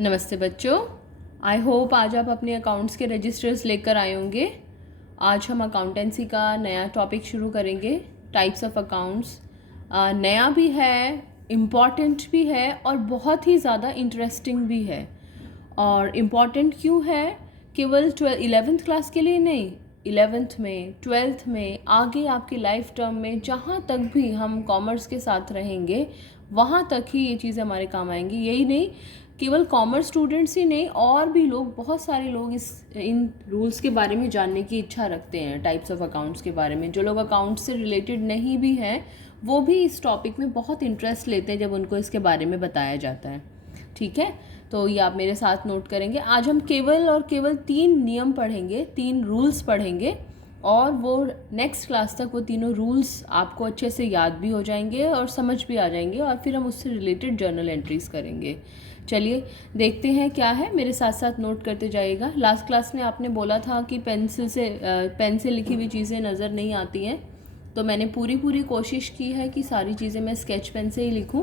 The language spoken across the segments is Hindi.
नमस्ते बच्चों। आई होप आज आप अपने अकाउंट्स के रजिस्टर्स लेकर आए होंगे। आज हम अकाउंटेंसी का नया टॉपिक शुरू करेंगे, टाइप्स ऑफ अकाउंट्स। नया भी है, इम्पॉर्टेंट भी है और बहुत ही ज़्यादा इंटरेस्टिंग भी है। और इम्पॉर्टेंट क्यों है? केवल 11th क्लास के लिए नहीं, 11th में, 12th में, आगे आपकी लाइफ टर्म में जहाँ तक भी हम कॉमर्स के साथ रहेंगे वहाँ तक ही ये चीज़ें हमारे काम आएंगी। यही नहीं, केवल कॉमर्स स्टूडेंट्स ही नहीं, और भी लोग, बहुत सारे लोग इन रूल्स के बारे में जानने की इच्छा रखते हैं, टाइप्स ऑफ अकाउंट्स के बारे में। जो लोग अकाउंट्स से रिलेटेड नहीं भी हैं वो भी इस टॉपिक में बहुत इंटरेस्ट लेते हैं जब उनको इसके बारे में बताया जाता है। ठीक है, तो ये आप मेरे साथ नोट करेंगे। आज हम केवल और केवल 3 नियम पढ़ेंगे, 3 रूल्स पढ़ेंगे, और वो नेक्स्ट क्लास तक वो तीनों रूल्स आपको अच्छे से याद भी हो जाएंगे और समझ भी आ जाएंगे, और फिर हम उससे रिलेटेड जर्नल एंट्रीज करेंगे। चलिए देखते हैं क्या है, मेरे साथ साथ नोट करते जाइएगा। लास्ट क्लास में आपने बोला था कि पेन से लिखी हुई चीज़ें नज़र नहीं आती हैं, तो मैंने पूरी कोशिश की है कि सारी चीज़ें मैं स्केच पेन से ही लिखूं।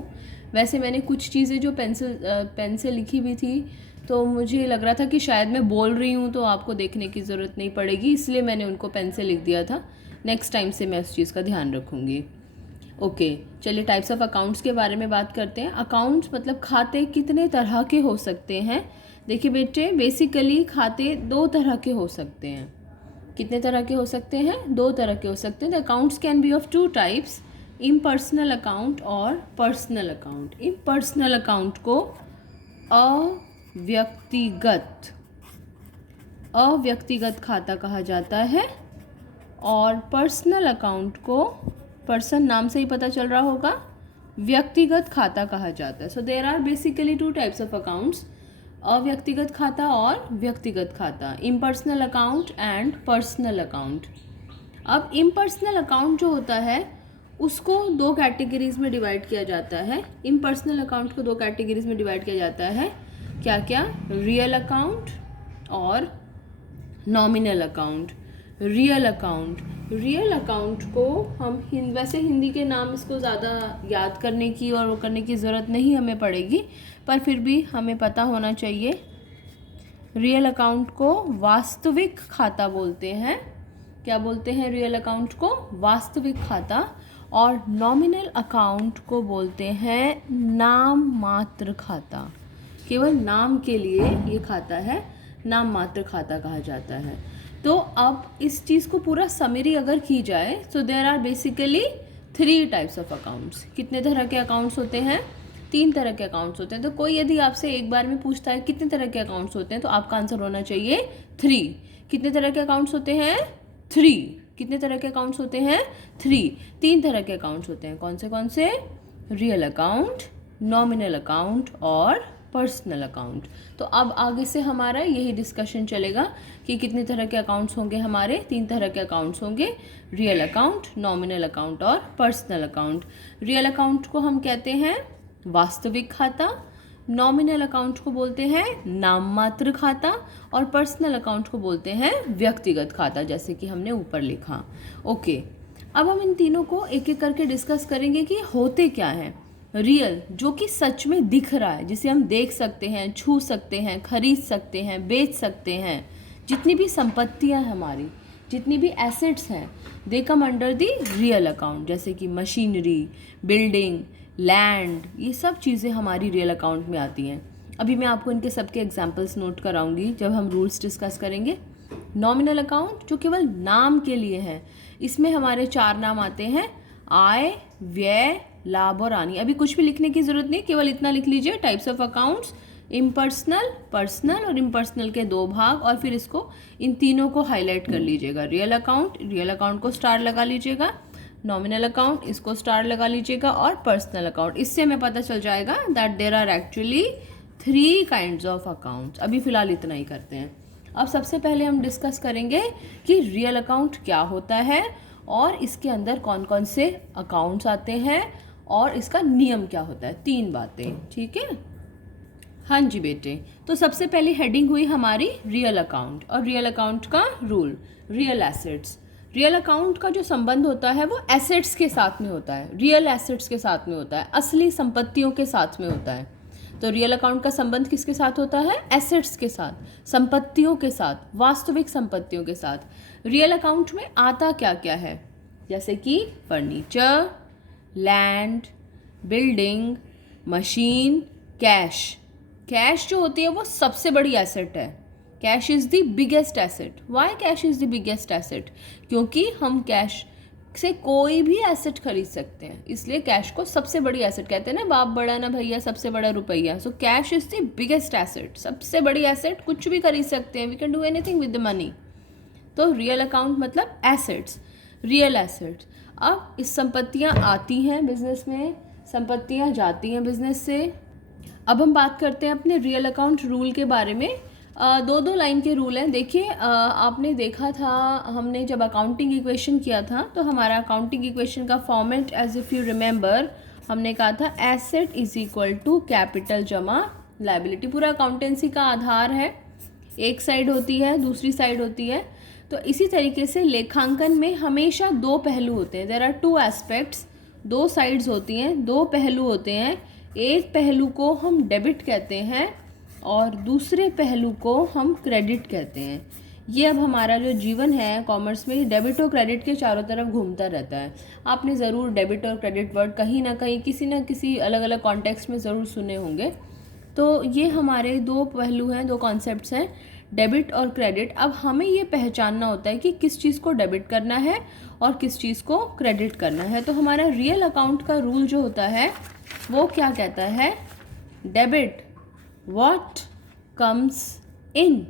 वैसे मैंने कुछ चीज़ें जो पेन से लिखी हुई थी, तो मुझे लग रहा था कि शायद मैं बोल रही हूँ तो आपको देखने की ज़रूरत नहीं पड़ेगी, इसलिए मैंने उनको पेन से लिख दिया था। नेक्स्ट टाइम से मैं उस चीज़ का ध्यान रखूँगी। ओके, चलिए टाइप्स ऑफ अकाउंट्स के बारे में बात करते हैं। अकाउंट्स मतलब खाते कितने तरह के हो सकते हैं? देखिए बेटे, बेसिकली खाते 2 तरह के हो सकते हैं। कितने तरह के हो सकते हैं? 2 तरह के हो सकते हैं। The accounts can be of 2 types, impersonal account और पर्सनल अकाउंट। इम्पर्सनल अकाउंट को अव्यक्तिगत खाता कहा जाता है, और पर्सनल अकाउंट को, पर्सन नाम से ही पता चल रहा होगा, व्यक्तिगत खाता कहा जाता है। So there are basically 2 types of accounts, अव्यक्तिगत खाता और व्यक्तिगत खाता, impersonal account and personal account. अब इम्पर्सनल अकाउंट जो होता है उसको 2 कैटेगरीज में डिवाइड किया जाता है। इम्पर्सनल अकाउंट को 2 कैटेगरीज में डिवाइड किया जाता है। क्या क्या? रियल अकाउंट और नॉमिनल अकाउंट। रियल अकाउंट को हम वैसे हिंदी के नाम इसको ज़्यादा याद करने की और वो करने की ज़रूरत नहीं हमें पड़ेगी, पर फिर भी हमें पता होना चाहिए। रियल अकाउंट को वास्तविक खाता बोलते हैं। क्या बोलते हैं? रियल अकाउंट को वास्तविक खाता। और नॉमिनल अकाउंट को बोलते हैं नाम मात्र खाता। केवल नाम के लिए ये खाता है, नाम मात्र खाता कहा जाता है। तो अब इस चीज़ को पूरा समरी अगर की जाए, so there are basically 3 types of accounts. कितने तरह के अकाउंट्स होते हैं? 3 तरह के अकाउंट्स होते हैं। तो कोई यदि आपसे एक बार में पूछता है कितने तरह के अकाउंट्स होते हैं, तो आपका आंसर होना चाहिए 3। कितने तरह के अकाउंट्स होते हैं? 3। कितने तरह के अकाउंट्स होते हैं? 3 तरह के अकाउंट्स होते हैं। कौन से? रियल अकाउंट, नॉमिनल अकाउंट और पर्सनल अकाउंट। तो अब आगे से हमारा यही डिस्कशन चलेगा कि कितने तरह के अकाउंट्स होंगे हमारे। 3 तरह के अकाउंट्स होंगे, रियल अकाउंट, नॉमिनल अकाउंट और पर्सनल अकाउंट। रियल अकाउंट को हम कहते हैं वास्तविक खाता, नॉमिनल अकाउंट को बोलते हैं नाम मात्र खाता, और पर्सनल अकाउंट को बोलते हैं व्यक्तिगत खाता, जैसे कि हमने ऊपर लिखा। ओके, अब हम इन तीनों को एक एक करके डिस्कस करेंगे कि होते क्या हैं। रियल, जो कि सच में दिख रहा है, जिसे हम देख सकते हैं, छू सकते हैं, खरीद सकते हैं, बेच सकते हैं। जितनी भी संपत्तियां हमारी, जितनी भी एसेट्स हैं, they come under the real account. जैसे कि मशीनरी, बिल्डिंग, लैंड, ये सब चीज़ें हमारी रियल अकाउंट में आती हैं। अभी मैं आपको इनके सबके एग्जाम्पल्स नोट कराऊंगी जब हम रूल्स डिस्कस करेंगे। नॉमिनल अकाउंट जो केवल नाम के लिए है, इसमें हमारे 4 नाम आते हैं, आय, व्यय, लाभ और हानि। अभी कुछ भी लिखने की जरूरत नहीं, केवल इतना लिख लीजिए, types of accounts, impersonal, personal और इम्पर्सनल के 2 भाग, और फिर इसको, इन तीनों को हाईलाइट कर लीजिएगा। रियल अकाउंट को स्टार लगा लीजिएगा, नॉमिनल अकाउंट इसको स्टार लगा लीजिएगा, और पर्सनल अकाउंट। इससे हमें पता चल जाएगा that there are actually 3 kinds of accounts. अभी फिलहाल इतना ही करते हैं। अब सबसे पहले हम डिस्कस करेंगे कि रियल अकाउंट क्या होता है, और इसके अंदर कौन कौन से अकाउंट्स आते हैं, और इसका नियम क्या होता है। 3 बातें, ठीक है? हाँ जी बेटे, तो सबसे पहली हेडिंग हुई हमारी रियल अकाउंट, और रियल अकाउंट का rule, real assets. Real account का जो संबंध होता है वो एसेट्स के साथ में होता है, रियल एसेट्स के साथ में होता है, असली संपत्तियों के साथ में होता है। तो रियल अकाउंट का संबंध किसके साथ होता है? एसेट्स के साथ, संपत्तियों के साथ, वास्तविक संपत्तियों के साथ। रियल अकाउंट में आता क्या क्या है? जैसे कि furniture, land, building, machine, cash. Cash जो होती है वो सबसे बड़ी एसेट है। Cash is the biggest asset. Why cash is the biggest asset? क्योंकि हम कैश से कोई भी एसेट खरीद सकते हैं, इसलिए कैश को सबसे बड़ी एसेट कहते हैं ना, बाप बड़ा ना भैया, सबसे बड़ा रुपया। So cash is the biggest asset, सबसे बड़ी एसेट। कुछ भी खरीद सकते हैं, we can do anything with the money. तो रियल अकाउंट मतलब एसेट्स, रियल एसेट्स। अब इस संपत्तियाँ आती हैं बिजनेस में, संपत्तियाँ जाती हैं बिजनेस से। अब हम बात करते हैं अपने रियल अकाउंट रूल के बारे में। दो लाइन के रूल हैं। देखिए, आपने देखा था हमने जब अकाउंटिंग इक्वेशन किया था, तो हमारा अकाउंटिंग इक्वेशन का format, as if you remember, हमने कहा था asset is equal to capital जमा लायबिलिटी। पूरा अकाउंटेंसी का आधार है, एक साइड होती है, दूसरी साइड होती है। तो इसी तरीके से लेखांकन में हमेशा दो पहलू होते हैं। देयर आर टू एस्पेक्ट्स, दो साइड्स होती हैं, दो पहलू होते हैं। एक पहलू को हम डेबिट कहते हैं और दूसरे पहलू को हम क्रेडिट कहते हैं। ये अब हमारा जो जीवन है कॉमर्स में, डेबिट और क्रेडिट के चारों तरफ घूमता रहता है। आपने ज़रूर डेबिट और क्रेडिट वर्ड कहीं ना कहीं किसी न किसी अलग अलग कॉन्टेक्स्ट में ज़रूर सुने होंगे। तो ये हमारे दो पहलू हैं, दो कॉन्सेप्ट्स हैं, डेबिट और क्रेडिट। अब हमें ये पहचानना होता है कि किस चीज़ को डेबिट करना है और किस चीज़ को क्रेडिट करना है। तो हमारा रियल अकाउंट का रूल जो होता है वो क्या कहता है? Debit what comes in.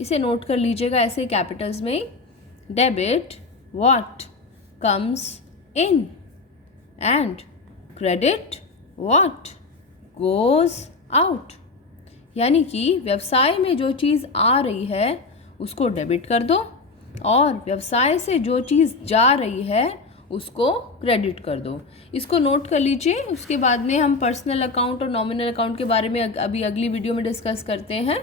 इसे नोट कर लीजिएगा ऐसे कैपिटल्स में, debit what comes in and credit what goes out. यानी कि व्यवसाय में जो चीज़ आ रही है उसको डेबिट कर दो और व्यवसाय से जो चीज़ जा रही है उसको क्रेडिट कर दो। इसको नोट कर लीजिए। उसके बाद में हम पर्सनल अकाउंट और नॉमिनल अकाउंट के बारे में अभी अगली वीडियो में डिस्कस करते हैं।